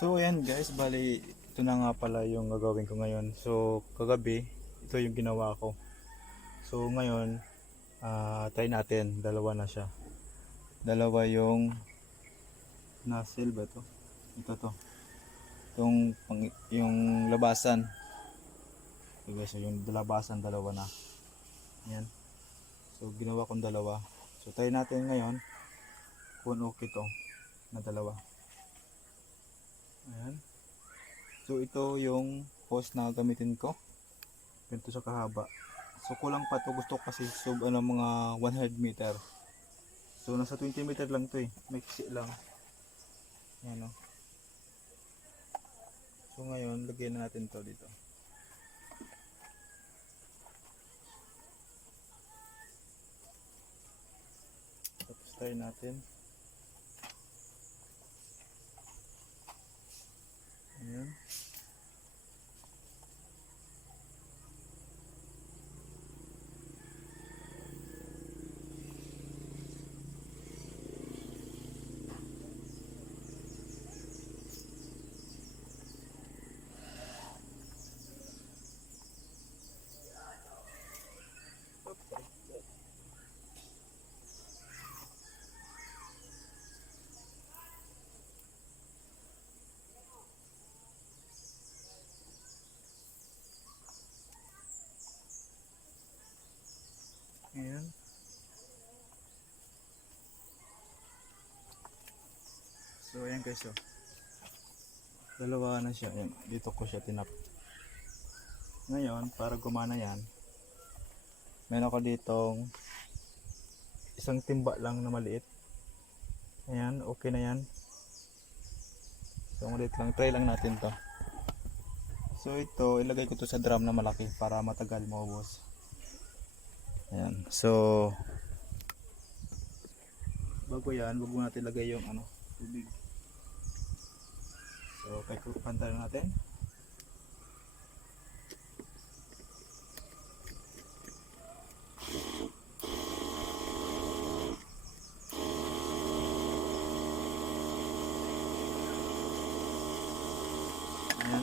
So ayan guys, bali ito na nga pala yung gagawin ko ngayon. So kagabi, ito yung ginawa ko. So ngayon, try natin, dalawa na siya. Dalawa yung nozzle ba to? Ito to. Yung labasan. So guys, so yung labasan dalawa na. Ayan. So ginawa kong dalawa. So try natin ngayon kung okay to na dalawa. Ayan. So ito yung hose na gamitin ko. Ganito sa kahaba. So kulang pa to, gusto ko kasi mga 100 meter. So nasa 20 meter lang to eh. Maiksi lang. Ayan o. So ngayon, lagyan na natin to dito. Tapos try natin. Ayan. Ayan. So ayan guys, oh. Dalawa na siya. Ayan. Dito ko siya tinap. Ngayon, para gumana yan, meron ko ditong isang timba lang na maliit. Ayan, okay na yan. So maliit lang, try lang natin to. So ito, ilagay ko to sa drum na malaki para matagal maubos. Ayan, so bago natin ilagay yung tubig. So kay pantay natin. Ayan.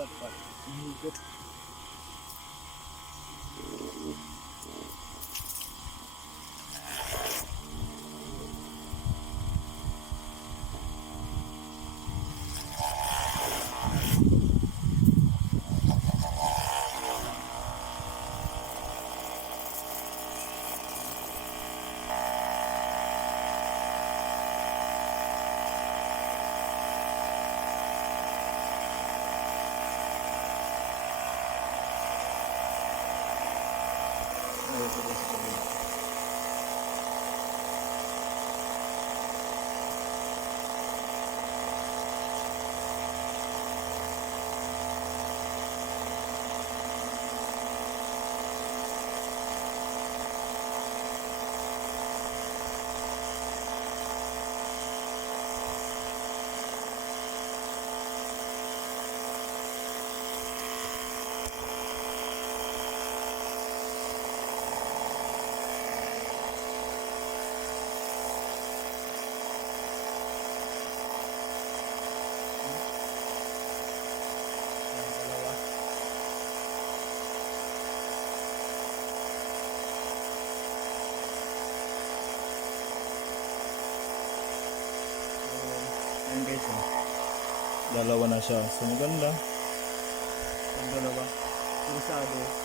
Dapat higop. Ayan guys, oh. Dalawa na siya. So maganda. Ang dalawa. Kursado.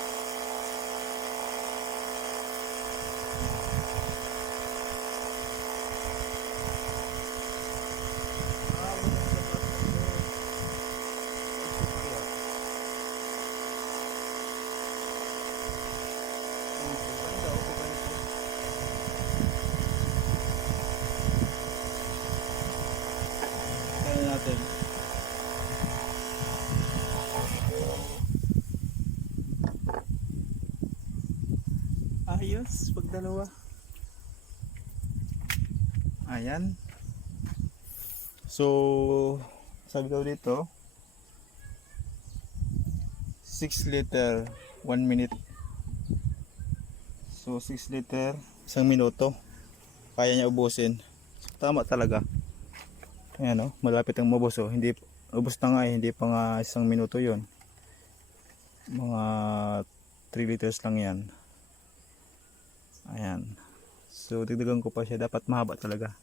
Natin. Ayos, pag dalawa. Ayan. So, sabi ko dito, 6 liter, 1 minute. So, 6 liter, 1 minuto. Kaya niya ubusin. So, tama talaga. Ayan o, malapit ang mabos o. Hindi, ubos na nga eh, hindi pa nga 1 minuto yon. Mga 3 liters lang yan. Ayan. So, dagdagan ko pa siya. Dapat mahaba talaga.